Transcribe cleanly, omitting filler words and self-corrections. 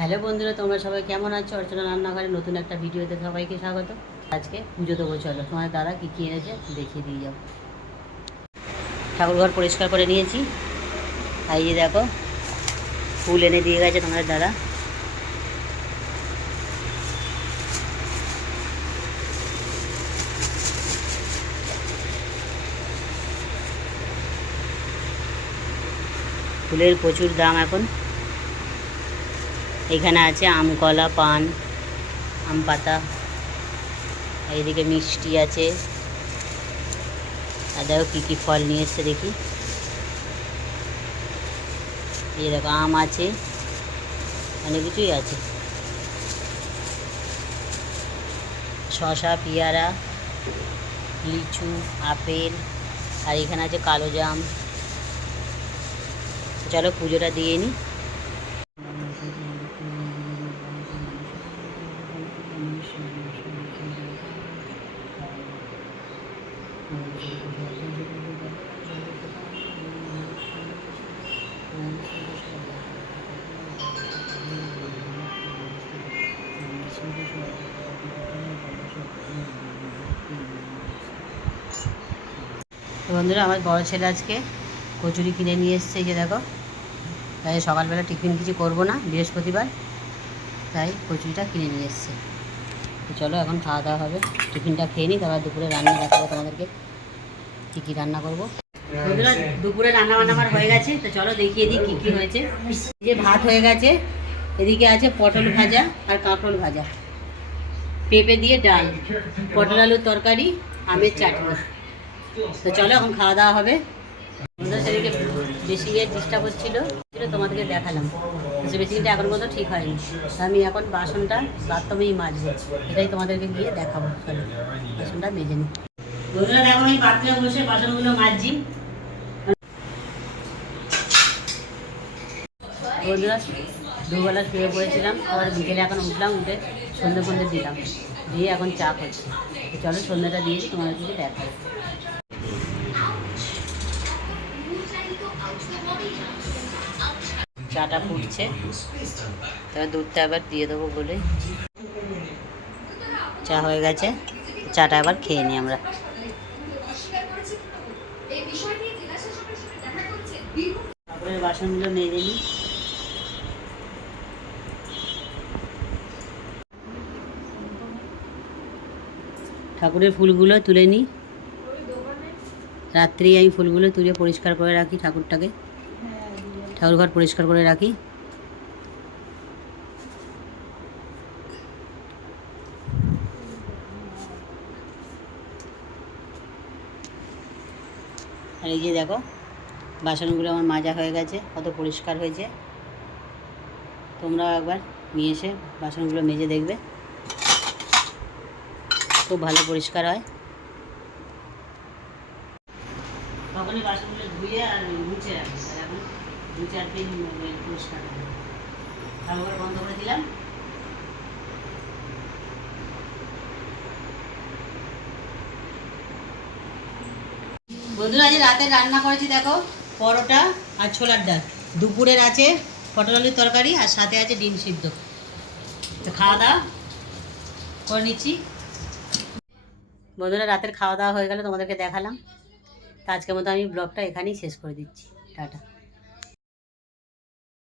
Hello বন্ধুরা, তোমরা সবাই কেমন আছো? অর্চনা রান্নাঘরে নতুন একটা ভিডিওতে সবাইকে স্বাগত। আজকে পুজো দেবো, চলো তোমার দাদা কী কী এনেছে দেখিয়ে দিয়ে যাও। ঠাকুরঘর পরিষ্কার করে নিয়েছি। এই যে দেখো, ফুল এনে দিয়ে গেছে তোমাদের দাদা। ফুলের প্রচুর দাম এখন। এখানে আছে আম, কলা, পান, আম পাতা, এইদিকে মিষ্টি আছে। আর দেখো কী কী ফল নিয়ে এসছে দেখি। এই দেখো আম আছে, অনেক কিছুই আছে, শসা, পেয়ারা, লিচু, আপেল, আর এখানে আছে কালো জাম। চলো পুজোটা দিয়ে নিই। বন্ধুরা, আমার বড় ছেলে আজকে কচুরি কিনে নিয়ে এসছে। এই যে দেখো, তাই সকালবেলা টিফিন কিছু করবো না, বৃহস্পতিবার, তাই কচুরিটা কিনে নিয়ে এসছে। তো চলো এখন খাওয়া দাওয়া হবে, টিফিনটা খেয়ে নিই, তারপর দুপুরে রান্না দেখাবো তোমাদেরকে কী কী রান্না করবো। বন্ধুরা, দুপুরে রান্না বান্না আমার হয়ে গেছে, তো চলো দেখিয়ে দিই কী কী হয়েছে। এই যে ভাত হয়ে গেছে, এদিকে আছে পটল ভাজা আর কাঁকরোল ভাজা, পেঁপে দিয়ে ডাল, পটল আলুর তরকারি, আমের চাটনি। তো চলো এখন খাওয়া দাওয়া হবে। আমাদের সেদিকে বেশি ডিস্টার্ব হচ্ছিল, তোমাদেরকে দেখালাম। বেশিটা এখন পর্যন্ত ঠিক হয়নি, আমি এখন বাসনটা বাথরুমেই মাজবো, এটাই তোমাদেরকে গিয়ে দেখাবো। চলো বাসনটা মেজে নিই। বন্ধুরা দেখো, আমি বাথরুমে বসে বাসনগুলো মাজছি। বন্ধুরা, দুবেলা শুয়ে পড়েছিলাম, আবার বিকেলে এখন উঠলাম, উঠে সন্ধ্যে ফন্ধ্যে দিলাম, দিয়ে এখন চা করছি। চলো সন্ধ্যাটা দিয়েছি, তোমাদেরকে দেখাবো। চাটা ফুটছে, তবে দুধটা আবার দিয়ে দেবো বলে। চা হয়ে গেছে, চাটা আবার খেয়ে নিই আমরা। তারপরে বাসনগুলো মেজে নিই। ঠাকুরের ফুলগুলো তুলে নিই। রাত্রি আমি ফুলগুলো তুলে পরিষ্কার করে রাখি, ঠাকুরটাকে, ঠাকুরঘর পরিষ্কার করে রাখি। আর এই যে দেখো, বাসনগুলো আমার মাজা হয়ে গেছে, কত পরিষ্কার হয়েছে। তোমরাও একবার নিয়ে এসে বাসনগুলো মেজে দেখবে, খুব ভালো পরিষ্কার হয়। তখনই বাসনগুলো ধুয়ে আর মুছে রাখি, এখন 2-4 দিন পরিষ্কার হবে। ঠাকুরঘর বন্ধ করে দিলাম। বন্ধুরা, আজ রাতে রান্না করেছি দেখো, পরোটা আর ছোলার ডাল। দুপুরের আছে পটল আলুর তরকারি, আর সাথে আছে ডিম সিদ্ধ। তো খাওয়া দাওয়া করে নিচ্ছি। বন্ধুরা, রাতের খাওয়া দাওয়া হয়ে গেলে তোমাদেরকে দেখালাম। তো আজকের মতো আমি ব্লগটা এখানেই শেষ করে দিচ্ছি। টাটা।